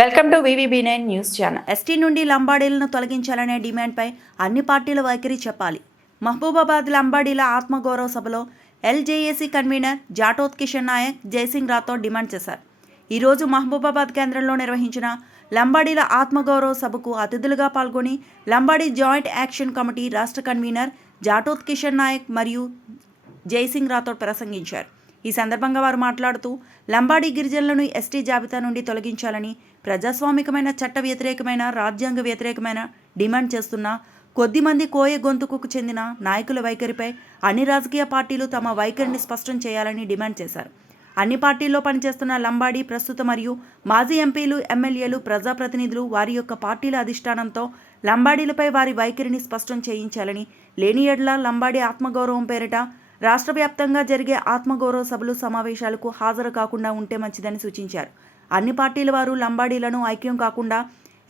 Welcome to VVB nine news channel ST నుండి లంబాడీలను తొలగించాలనే డిమాండ్పై అన్ని పార్టీల వైఖరి చెప్పాలి. మహబూబాబాద్ లంబాడీల ఆత్మగౌరవ సభలో LJAC convener Jatoth Kishan Nayak Jayasingh Rathod demand చేశారు. ఈరోజు మహబూబాబాద్ కేంద్రంలో నిర్వహించిన లంబాడీల ఆత్మగౌరవ సభకు అతిథులుగా పాల్గొని లంబాడీ జాయింట్ యాక్షన్ కమిటీ రాష్ట్ర కన్వీనర్ జాటోత్ కిషన్ నాయక్ మరియు జైసింగ్ రాథోడ్ ప్రసంగించారు. ఈ సందర్భంగా వారు మాట్లాడుతూ లంబాడీ గిరిజనులను ఎస్టీ జాబితా నుండి తొలగించాలని ప్రజాస్వామికమైన చట్ట వ్యతిరేకమైన రాజ్యాంగ వ్యతిరేకమైన డిమాండ్ చేస్తున్న కొద్దిమంది కోయ గొంతుకు చెందిన నాయకుల వైఖరిపై అన్ని రాజకీయ పార్టీలు తమ వైఖరిని స్పష్టం చేయాలని డిమాండ్ చేశారు. అన్ని పార్టీల్లో పనిచేస్తున్న లంబాడీ ప్రస్తుత మరియు మాజీ ఎంపీలు ఎమ్మెల్యేలు ప్రజాప్రతినిధులు వారి యొక్క పార్టీల అధిష్టానంతో లంబాడీలపై వారి వైఖరిని స్పష్టం చేయించాలని లేని ఎడ్ల లంబాడీ ఆత్మగౌరవం పేరిట రాష్ట్ర వ్యాప్తంగా జరిగే ఆత్మగౌరవ సభలు సమావేశాలకు హాజరు కాకుండా ఉంటే మంచిదని సూచించారు. అన్ని పార్టీల వారు లంబాడీలను ఐక్యం కాకుండా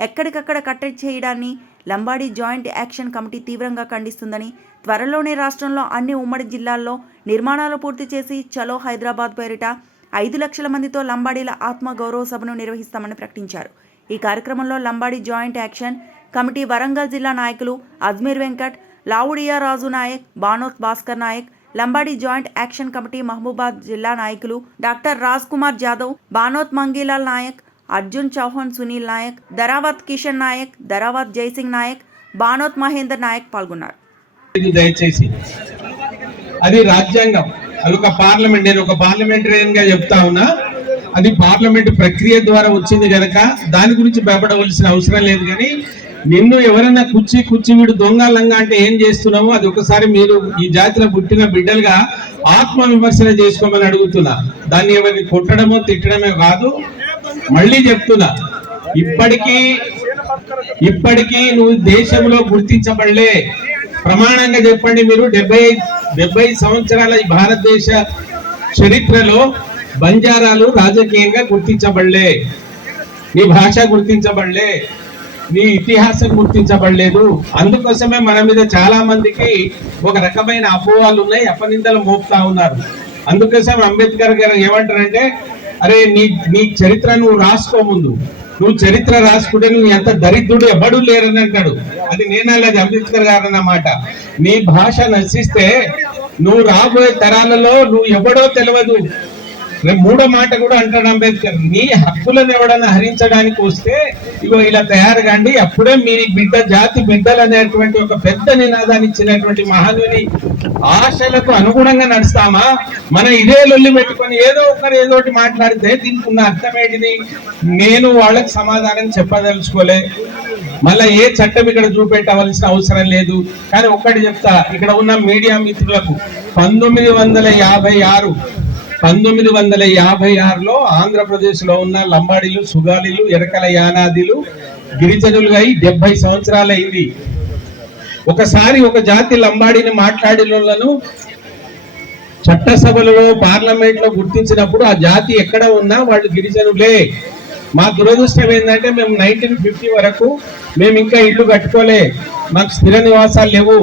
ఎక్కడికక్కడ కట్టడి చేయడాన్ని లంబాడీ జాయింట్ యాక్షన్ కమిటీ తీవ్రంగా ఖండిస్తుందని త్వరలోనే రాష్ట్రంలో అన్ని ఉమ్మడి జిల్లాల్లో నిర్మాణాలు పూర్తి చేసి చలో హైదరాబాద్ పేరిట ఐదు లక్షల మందితో లంబాడీల ఆత్మ గౌరవ సభను నిర్వహిస్తామని ప్రకటించారు. ఈ కార్యక్రమంలో Lambadi joint action committee Warangal జిల్లా నాయకులు Ajmeer Venkat Lavudya Raju Nayak Banoth Bhaskar Nayak Lambadi joint action committee Mahabubad జిల్లా నాయకులు డాక్టర్ రాజ్ కుమార్ జాదవ్ బానోత్ మంగీలాల్ నాయక్ అర్జున్ చౌహాన్ సునీల్ నాయక్ దరావత్ కిషన్ నాయక్ దరావత్ జైసింగ్ నాయక్ బానోత్ మహేందర్ నాయక్ పాల్గొన్నారు. దయచేసి. అది రాజ్యాంగం. అది ఒక పార్లమెంట్. నేను ఒక పార్లమెంటరియన్గా చెప్తా ఉన్నా. అది పార్లమెంట్ ప్రక్రియ ద్వారా వచ్చింది కనుక దాని గురించి భయపడవలసిన అవసరం లేదు కానీ నిన్ను ఎవరైనా కుచ్చి కుచ్చి వీడు దొంగ అంటే ఏం చేస్తున్నామో అది ఒకసారి మీరు ఈ జాతిలో పుట్టిన బిడ్డలుగా ఆత్మ విమర్శన చేసుకోమని అడుగుతున్నా. దాన్ని ఎవరిని కొట్టడమో తిట్టడమే కాదు మళ్ళీ చెప్తున్నా. ఇప్పటికీ ఇప్పటికీ నువ్వు దేశంలో గుర్తించబడలే. ప్రమాణంగా చెప్పండి మీరు డెబ్బై డెబ్బై సంవత్సరాల ఈ భారతదేశ చరిత్రలో బంజారాలు రాజకీయంగా గుర్తించబడలే. నీ భాష గుర్తించబడలే. నీ ఇతిహాసం గుర్తించబడలేదు. అందుకోసమే మన మీద చాలా మందికి ఒక రకమైన అపోహలు ఉన్నాయి అపనిందలు మోపుతా ఉన్నారు. అందుకోసం అంబేద్కర్ గారు ఏమంటారంటే అరే నీ నీ చరిత్ర నువ్వు రాసుకో ముందు. నువ్వు చరిత్ర రాసుకుంటే నువ్వు ఎంత దరిద్రుడు ఎవడు లేరని అంటాడు. అది నేనలేదు అంబేద్కర్ గారు అన్నమాట. నీ భాష నశిస్తే నువ్వు రాబోయే తరాలలో నువ్వు ఎవడో తెలియదు నేను మూడో మాట కూడా అంటాడు అంబేద్కర్ నీ హక్కులను ఎవడన్నా హరించడానికి వస్తే ఇగో ఇలా తయారు కాండి అప్పుడే మీ బిడ్డ జాతి బిడ్డలు అనేటువంటి ఒక పెద్ద నినాదాన్ని ఇచ్చినటువంటి మహానుని ఆశలకు అనుగుణంగా నడుస్తామా? మన ఇదే లొల్లి పెట్టుకొని ఏదో ఒకరు ఏదో ఒకటి మాట్లాడితే దీనికి ఉన్న అర్థం ఏంటిది? నేను వాళ్ళకి సమాధానం చెప్పదలుచుకోలే. మళ్ళా ఏ చట్టం ఇక్కడ చూపెట్టవలసిన అవసరం లేదు. కానీ ఒక్కటి చెప్తా ఇక్కడ ఉన్న మీడియా మిత్రులకు పంతొమ్మిది వందల యాభై ఆరు పంతొమ్మిది వందల యాభై ఆరులో ఆంధ్రప్రదేశ్లో ఉన్న లంబాడీలు సుగాలీలు ఎరకల యానాదిలు గిరిజనులుగా అయి డెబ్బై సంవత్సరాలు అయింది ఒకసారి ఒక జాతి లంబాడిని మాట్లాడినలను చట్టసభలలో పార్లమెంట్లో గుర్తించినప్పుడు ఆ జాతి ఎక్కడ ఉన్నా వాళ్ళు గిరిజనులే. మా దురదృష్టం ఏంటంటే మేము నైన్టీన్ ఫిఫ్టీ వరకు మేము ఇంకా ఇల్లు కట్టుకోలే. మాకు స్థిర నివాసాలు లేవు.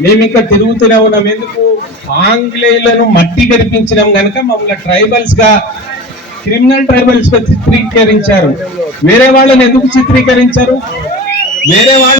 మేము ఇంకా తిరుగుతూనే ఉన్నాం. ఎందుకు? ఆంగ్లేయులను మట్టి కనిపించినాం గనక మమ్మల్ని ట్రైబల్స్గా క్రిమినల్ ట్రైబల్స్గా చిత్రీకరించారు. వేరే వాళ్ళని ఎందుకు చిత్రీకరించారు? వేరే వాళ్ళు